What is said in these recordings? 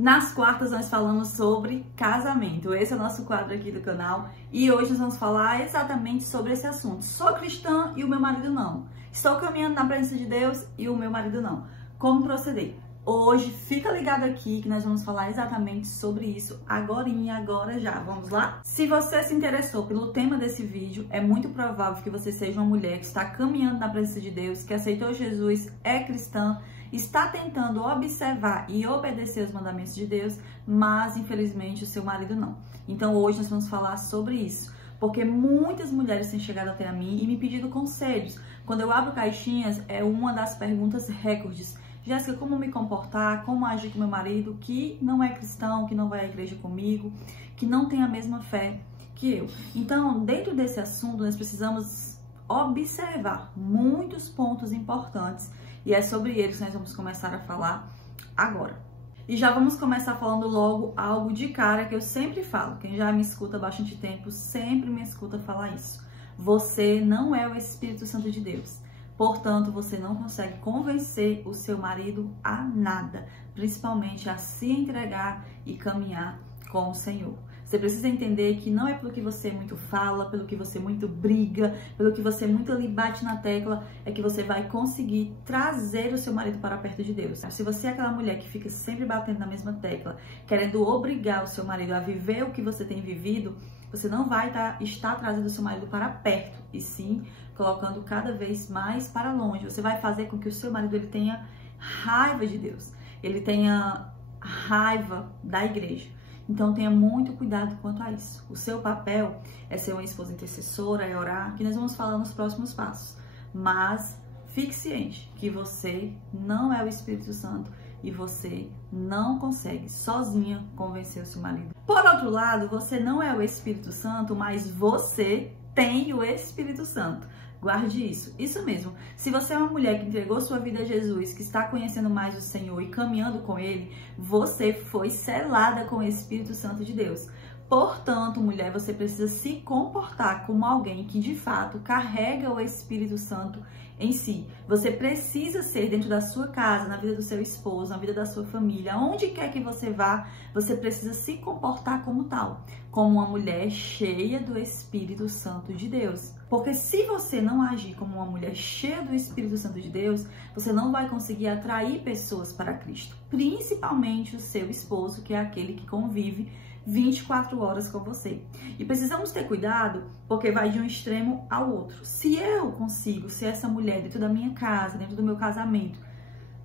Nas quartas nós falamos sobre casamento. Esse é o nosso quadro aqui do canal e hoje nós vamos falar exatamente sobre esse assunto. Sou cristã e o meu marido não. Estou caminhando na presença de Deus e o meu marido não. Como proceder? Hoje fica ligado aqui que nós vamos falar exatamente sobre isso agora já. Vamos lá? Se você se interessou pelo tema desse vídeo, é muito provável que você seja uma mulher que está caminhando na presença de Deus, que aceitou Jesus, é cristã, está tentando observar e obedecer os mandamentos de Deus, mas infelizmente o seu marido não. Então hoje nós vamos falar sobre isso, porque muitas mulheres têm chegado até a mim e me pedido conselhos. Quando eu abro caixinhas, é uma das perguntas recordes. Jéssica, como me comportar, como agir com meu marido que não é cristão, que não vai à igreja comigo, que não tem a mesma fé que eu. Então, dentro desse assunto, nós precisamos observar muitos pontos importantes e é sobre eles que nós vamos começar a falar agora. E já vamos começar falando logo algo de cara que eu sempre falo. Quem já me escuta há bastante tempo sempre me escuta falar isso. Você não é o Espírito Santo de Deus. Portanto, você não consegue convencer o seu marido a nada, principalmente a se entregar e caminhar com o Senhor. Você precisa entender que não é pelo que você muito fala, pelo que você muito briga, pelo que você muito ali bate na tecla, é que você vai conseguir trazer o seu marido para perto de Deus. Se você é aquela mulher que fica sempre batendo na mesma tecla, querendo obrigar o seu marido a viver o que você tem vivido, você não vai estar trazendo o seu marido para perto, e sim colocando cada vez mais para longe. Você vai fazer com que o seu marido ele tenha raiva de Deus, ele tenha raiva da igreja. Então tenha muito cuidado quanto a isso. O seu papel é ser uma esposa intercessora, é orar, que nós vamos falar nos próximos passos. Mas fique ciente que você não é o Espírito Santo e você não consegue sozinha convencer o seu marido. Por outro lado, você não é o Espírito Santo, mas você tem o Espírito Santo. Guarde isso. Isso mesmo. Se você é uma mulher que entregou sua vida a Jesus, que está conhecendo mais o Senhor e caminhando com Ele, você foi selada com o Espírito Santo de Deus. Portanto, mulher, você precisa se comportar como alguém que de fato carrega o Espírito Santo em si. Você precisa ser dentro da sua casa, na vida do seu esposo, na vida da sua família, onde quer que você vá, você precisa se comportar como tal, como uma mulher cheia do Espírito Santo de Deus. Porque se você não agir como uma mulher cheia do Espírito Santo de Deus, você não vai conseguir atrair pessoas para Cristo, principalmente o seu esposo, que é aquele que convive 24 horas com você. E precisamos ter cuidado, porque vai de um extremo ao outro. Se eu consigo ser essa mulher dentro da minha casa, dentro do meu casamento,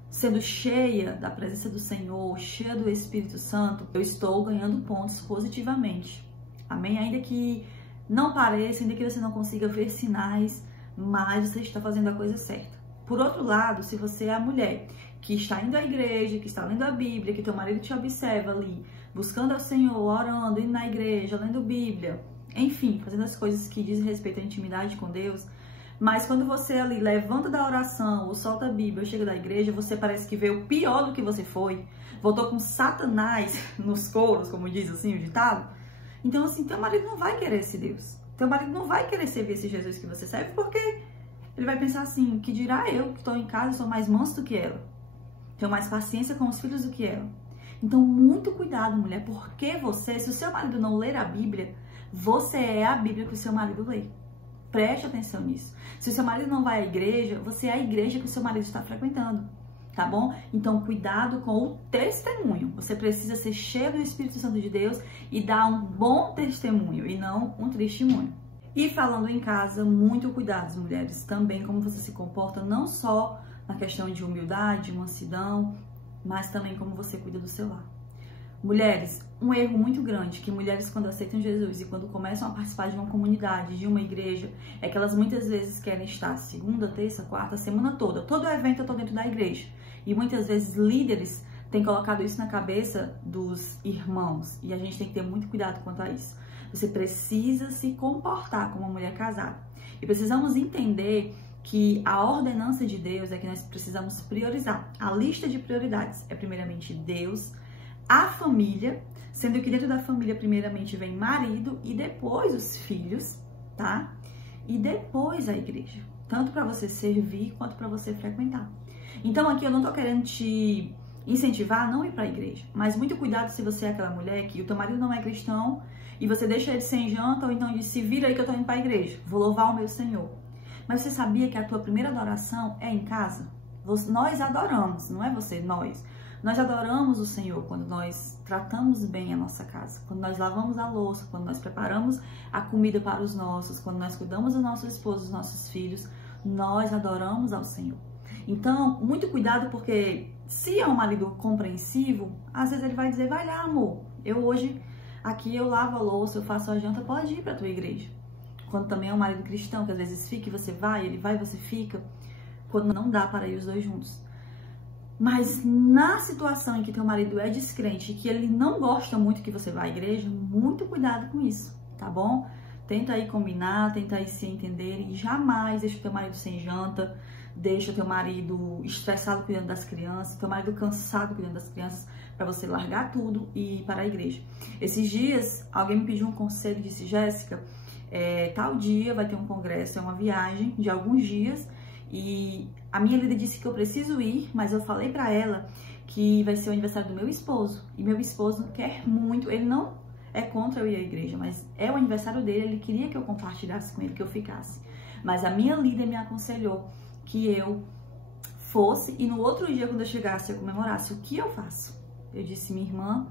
sendo cheia da presença do Senhor, cheia do Espírito Santo, eu estou ganhando pontos positivamente. Amém? Ainda que não pareça, ainda que você não consiga ver sinais, mas você está fazendo a coisa certa. Por outro lado, se você é a mulher que está indo à igreja, que está lendo a Bíblia, que teu marido te observa ali, buscando ao Senhor, orando, indo na igreja, lendo Bíblia, enfim, fazendo as coisas que dizem respeito à intimidade com Deus, mas quando você ali levanta da oração, ou solta a Bíblia, ou chega da igreja, você parece que veio pior do que você foi, voltou com Satanás nos coros, como diz assim o ditado. Então assim, teu marido não vai querer esse Deus, teu marido não vai querer servir esse Jesus que você serve, porque ele vai pensar assim, que dirá eu que estou em casa, sou mais manso do que ela, tenho mais paciência com os filhos do que ela. Então, muito cuidado, mulher, porque você, se o seu marido não ler a Bíblia, você é a Bíblia que o seu marido lê. Preste atenção nisso. Se o seu marido não vai à igreja, você é a igreja que o seu marido está frequentando, tá bom? Então, cuidado com o testemunho. Você precisa ser cheio do Espírito Santo de Deus e dar um bom testemunho e não um testemunho. E falando em casa, muito cuidado, mulheres, também como você se comporta, não só na questão de humildade, mansidão, mas também como você cuida do seu lar. Mulheres, um erro muito grande que mulheres quando aceitam Jesus e quando começam a participar de uma comunidade, de uma igreja, é que elas muitas vezes querem estar segunda, terça, quarta, semana toda. Todo evento eu tô dentro da igreja. E muitas vezes líderes têm colocado isso na cabeça dos irmãos. E a gente tem que ter muito cuidado quanto a isso. Você precisa se comportar como uma mulher casada. E precisamos entender que a ordenança de Deus é que nós precisamos priorizar. A lista de prioridades é primeiramente Deus, a família, sendo que dentro da família primeiramente vem marido e depois os filhos, tá? E depois a igreja, tanto para você servir quanto para você frequentar. Então aqui eu não tô querendo te incentivar a não ir para a igreja. Mas muito cuidado se você é aquela mulher que o teu marido não é cristão e você deixa ele sem janta, ou então diz, se vira aí que eu tô indo para a igreja, vou louvar o meu Senhor. Mas você sabia que a tua primeira adoração é em casa? Nós adoramos, não é você, nós. Nós adoramos o Senhor quando nós tratamos bem a nossa casa, quando nós lavamos a louça, quando nós preparamos a comida para os nossos, quando nós cuidamos dos nossos esposos, dos nossos filhos, nós adoramos ao Senhor. Então, muito cuidado, porque se é um marido compreensivo, às vezes ele vai dizer, vai lá, amor, aqui eu lavo a louça, eu faço a janta, pode ir para a tua igreja. Quando também é um marido cristão, que às vezes fica e você vai, ele vai e você fica, quando não dá para ir os dois juntos. Mas na situação em que teu marido é descrente e que ele não gosta muito que você vá à igreja, muito cuidado com isso, tá bom? Tenta aí combinar, tenta aí se entender e jamais deixa o teu marido sem janta, deixa o teu marido estressado cuidando das crianças, teu marido cansado cuidando das crianças, para você largar tudo e ir para a igreja. Esses dias, alguém me pediu um conselho e disse, Jéssica, tal dia vai ter um congresso, é uma viagem de alguns dias, e a minha líder disse que eu preciso ir, mas eu falei pra ela que vai ser o aniversário do meu esposo. E meu esposo quer muito, ele não é contra eu ir à igreja, mas é o aniversário dele, ele queria que eu compartilhasse com ele, que eu ficasse. Mas a minha líder me aconselhou que eu fosse e no outro dia, quando eu chegasse, eu comemorasse. O que eu faço? Eu disse, minha irmã,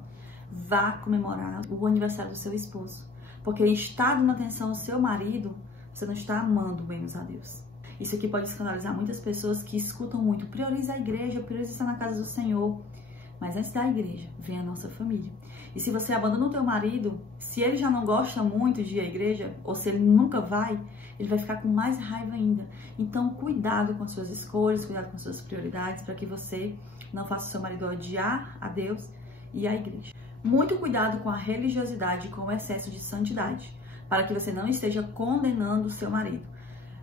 vá comemorar o aniversário do seu esposo. Porque estar dando atenção ao seu marido, você não está amando menos a Deus. Isso aqui pode escandalizar muitas pessoas que escutam muito. Prioriza a igreja, prioriza estar na casa do Senhor. Mas antes da igreja, vem a nossa família. E se você abandona o teu marido, se ele já não gosta muito de ir à igreja, ou se ele nunca vai, ele vai ficar com mais raiva ainda. Então, cuidado com as suas escolhas, cuidado com as suas prioridades, para que você não faça o seu marido odiar a Deus e a igreja. Muito cuidado com a religiosidade e com o excesso de santidade, para que você não esteja condenando o seu marido.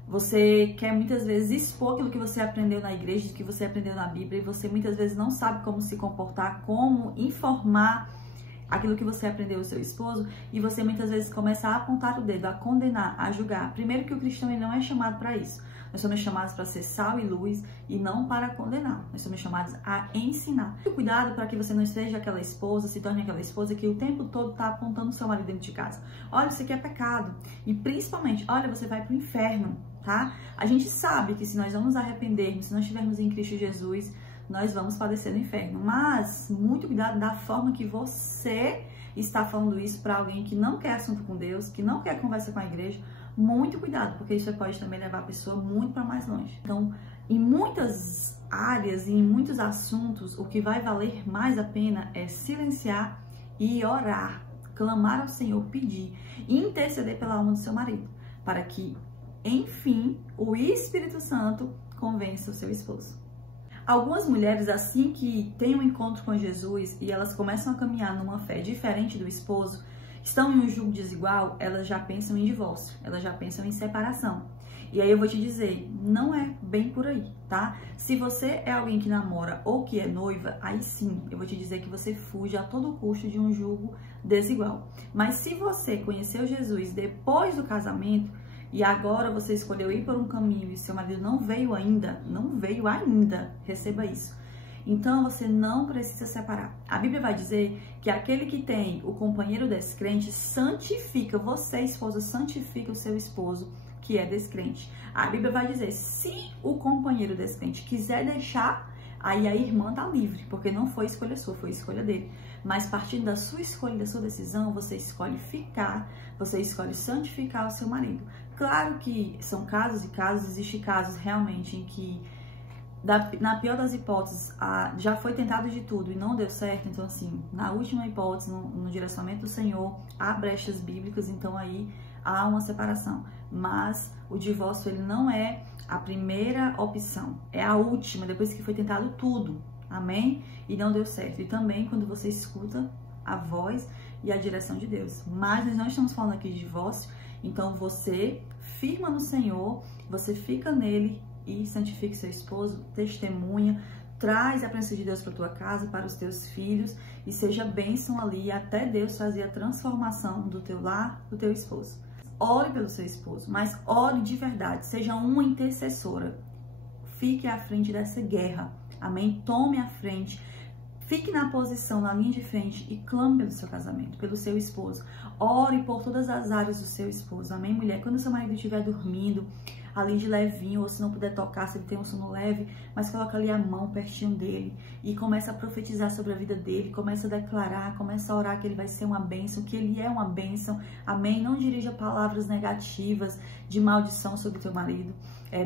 Você quer muitas vezes expor aquilo que você aprendeu na igreja, que você aprendeu na Bíblia, e você muitas vezes não sabe como se comportar, como informar aquilo que você aprendeu ao seu esposo, e você muitas vezes começa a apontar o dedo, a condenar, a julgar. Primeiro que o cristão ele não é chamado para isso. Nós somos chamados para ser sal e luz e não para condenar. Nós somos chamados a ensinar. Cuidado para que você não esteja aquela esposa, se torne aquela esposa que o tempo todo está apontando o seu marido dentro de casa. Olha, isso aqui é pecado. E principalmente, olha, você vai para o inferno, tá? A gente sabe que se nós não nos arrependermos, se nós estivermos em Cristo Jesus, nós vamos padecer no inferno. Mas muito cuidado da forma que você está falando isso para alguém que não quer assunto com Deus, que não quer conversa com a igreja. Muito cuidado, porque isso pode também levar a pessoa muito para mais longe. Então, em muitas áreas e em muitos assuntos, o que vai valer mais a pena é silenciar e orar, clamar ao Senhor, pedir e interceder pela alma do seu marido, para que, enfim, o Espírito Santo convença o seu esposo. Algumas mulheres, assim que têm um encontro com Jesus e elas começam a caminhar numa fé diferente do esposo, estão em um jugo desigual, elas já pensam em divórcio, elas já pensam em separação. E aí eu vou te dizer, não é bem por aí, tá? Se você é alguém que namora ou que é noiva, aí sim, eu vou te dizer que você fuge a todo custo de um jugo desigual. Mas se você conheceu Jesus depois do casamento e agora você escolheu ir por um caminho e seu marido não veio ainda, receba isso. Então, você não precisa separar. A Bíblia vai dizer que aquele que tem o companheiro descrente santifica, você, esposa, santifica o seu esposo que é descrente. A Bíblia vai dizer, se o companheiro descrente quiser deixar, aí a irmã tá livre, porque não foi escolha sua, foi escolha dele. Mas partindo da sua escolha, da sua decisão, você escolhe ficar, você escolhe santificar o seu marido. Claro que são casos e casos, existem casos realmente em que na pior das hipóteses, já foi tentado de tudo e não deu certo. Então, assim, na última hipótese, no direcionamento do Senhor, há brechas bíblicas, então aí há uma separação. Mas o divórcio, ele não é a primeira opção, é a última, depois que foi tentado tudo, amém? E não deu certo. E também quando você escuta a voz e a direção de Deus. Mas nós não estamos falando aqui de divórcio, então você firma no Senhor, você fica nele, e santifique seu esposo, testemunha, traz a presença de Deus para a tua casa, para os teus filhos, e seja bênção ali até Deus fazer a transformação do teu lar, do teu esposo. Ore pelo seu esposo, mas ore de verdade, seja uma intercessora. Fique à frente dessa guerra, amém? Tome a frente, Fique na posição, na linha de frente e clame pelo seu casamento, pelo seu esposo. Ore por todas as áreas do seu esposo. Amém, mulher? Quando seu marido estiver dormindo, ali de levinho, ou se não puder tocar, se ele tem um sono leve, mas coloca ali a mão pertinho dele e começa a profetizar sobre a vida dele, começa a declarar, começa a orar que ele vai ser uma bênção, que ele é uma bênção. Amém? Não dirija palavras negativas de maldição sobre o teu marido.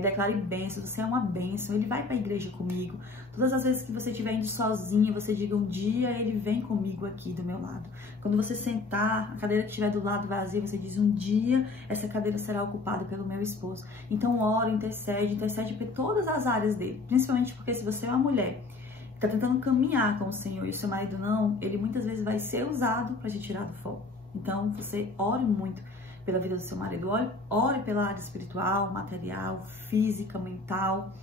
Declare bênção, você é uma bênção, ele vai para a igreja comigo. Todas as vezes que você estiver indo sozinha, você diga: um dia ele vem comigo aqui do meu lado. Quando você sentar, a cadeira que estiver do lado vazia, você diz: um dia essa cadeira será ocupada pelo meu esposo. Então ora, intercede por todas as áreas dele, principalmente porque se você é uma mulher que está tentando caminhar com o Senhor e o seu marido não, ele muitas vezes vai ser usado para te tirar do foco. Então você ore muito pela vida do seu marido, ore pela área espiritual, material, física, mental,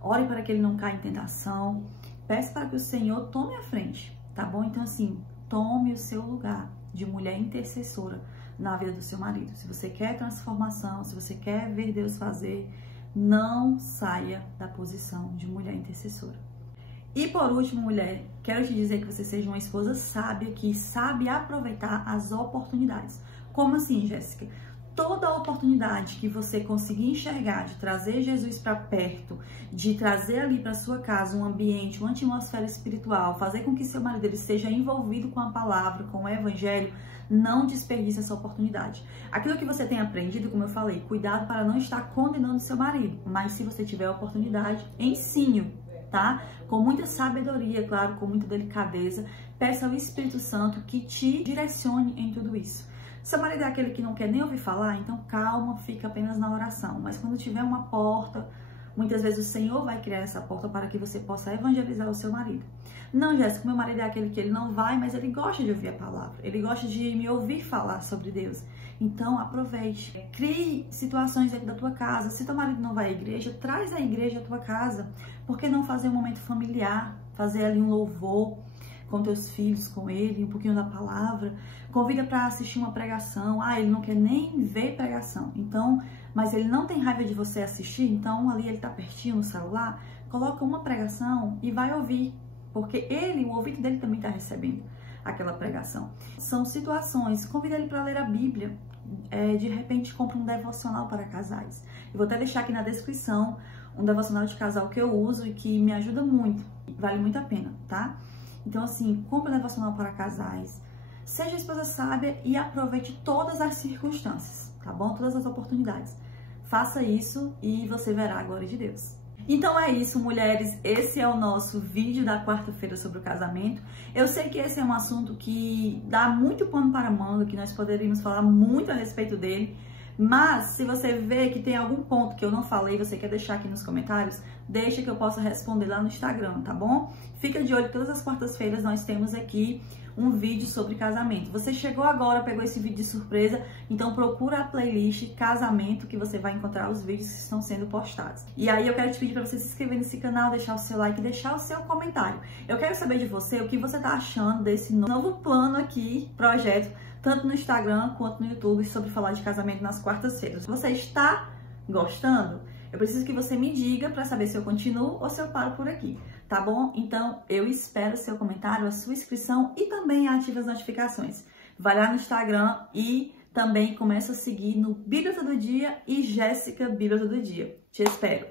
ore para que ele não caia em tentação, peça para que o Senhor tome a frente, tá bom? Então assim, tome o seu lugar de mulher intercessora na vida do seu marido. Se você quer transformação, se você quer ver Deus fazer, não saia da posição de mulher intercessora. E por último, mulher, quero te dizer que você seja uma esposa sábia, que sabe aproveitar as oportunidades. Como assim, Jéssica? Toda oportunidade que você conseguir enxergar de trazer Jesus para perto, de trazer ali para sua casa um ambiente, uma atmosfera espiritual, fazer com que seu marido ele seja envolvido com a palavra, com o evangelho, não desperdice essa oportunidade. Aquilo que você tem aprendido, como eu falei, cuidado para não estar condenando seu marido, mas se você tiver a oportunidade, ensine-o, tá? Com muita sabedoria, claro, com muita delicadeza, peça ao Espírito Santo que te direcione em tudo isso. Seu marido é aquele que não quer nem ouvir falar, então calma, fica apenas na oração. Mas quando tiver uma porta, muitas vezes o Senhor vai criar essa porta para que você possa evangelizar o seu marido. Não, Jéssica, meu marido é aquele que ele não vai, mas ele gosta de ouvir a palavra. Ele gosta de me ouvir falar sobre Deus. Então aproveite, crie situações dentro da tua casa. Se teu marido não vai à igreja, traz a igreja à tua casa. Por que não fazer um momento familiar, fazer ali um louvor com teus filhos, com ele, um pouquinho da palavra, convida para assistir uma pregação. Ele não quer nem ver pregação, então, mas ele não tem raiva de você assistir, então ali ele tá pertinho no celular, coloca uma pregação e vai ouvir, porque o ouvido dele também tá recebendo aquela pregação. São situações, convida ele para ler a Bíblia, de repente compra um devocional para casais. Eu vou até deixar aqui na descrição um devocional de casal que eu uso e que me ajuda muito, vale muito a pena, tá? Então, assim, compre um devocional para casais, seja esposa sábia e aproveite todas as circunstâncias, tá bom? Todas as oportunidades. Faça isso e você verá a glória de Deus. Então é isso, mulheres. Esse é o nosso vídeo da quarta-feira sobre o casamento. Eu sei que esse é um assunto que dá muito pano para manga, que nós poderíamos falar muito a respeito dele. Mas, se você vê que tem algum ponto que eu não falei, você quer deixar aqui nos comentários, deixa que eu possa responder lá no Instagram, tá bom? Fica de olho, todas as quartas-feiras nós temos aqui um vídeo sobre casamento. Você chegou agora, pegou esse vídeo de surpresa, então procura a playlist casamento que você vai encontrar os vídeos que estão sendo postados. E aí eu quero te pedir para você se inscrever nesse canal, deixar o seu like e deixar o seu comentário. Eu quero saber de você o que você tá achando desse novo plano aqui, projeto, tanto no Instagram quanto no YouTube, sobre falar de casamento nas quartas-feiras. Você está gostando? Eu preciso que você me diga para saber se eu continuo ou se eu paro por aqui, tá bom? Então, eu espero o seu comentário, a sua inscrição e também ative as notificações. Vai lá no Instagram e também começa a seguir no Bíblia Todo Dia e Jéssica Bíblia Todo Dia. Te espero!